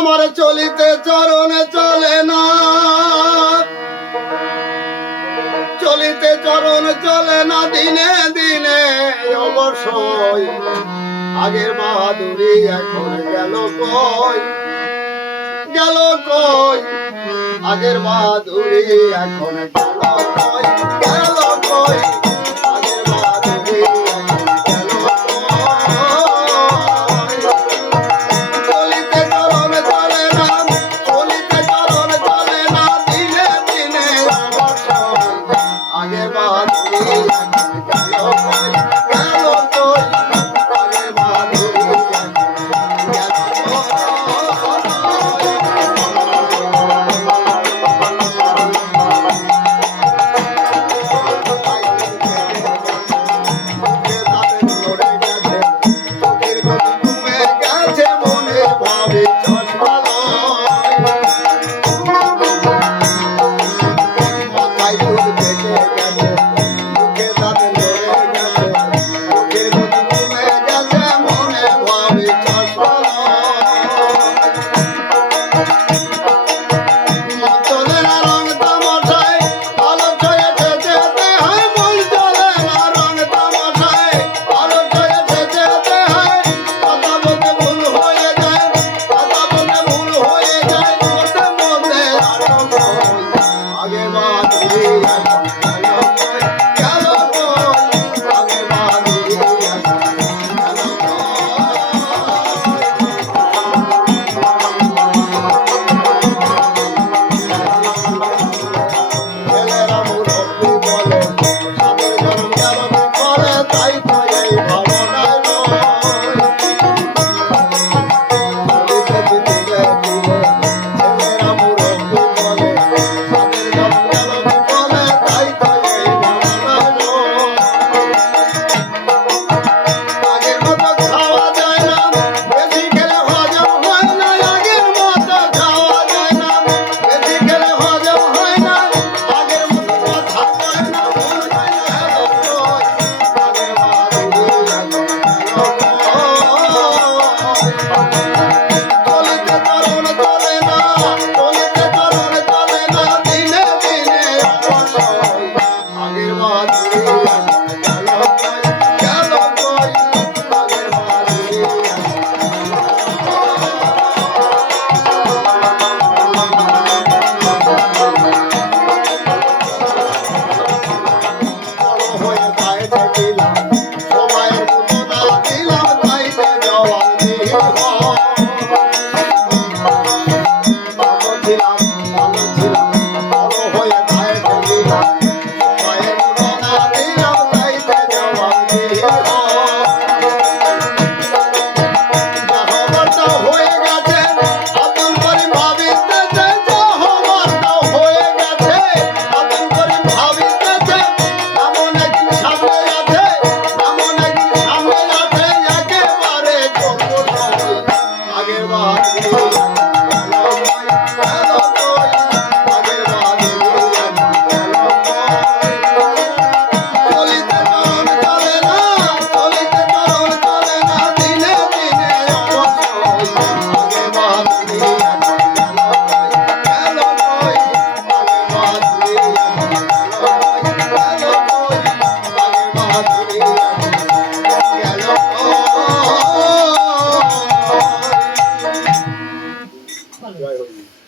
আমার চলিতে চরণে চলে না, চলিতে চরণ চলে না দিনে দিনে অবশ্যই। আগের বাহাদুরি এখন গেল কই, গেল কই, আগের বাহাদুরি এখন গেল কই, গেল কই, আগের বাহাদুরি এখন গেল কই। চলিতে চরণ চলে না, চলিতে চরণ চলে না দিনে দিনে অবশ্যই। আগের বাহাদুরি এখন গেল কই, গেল কই, আগের বাহাদুরি এখন গেল কই। জয় হোক।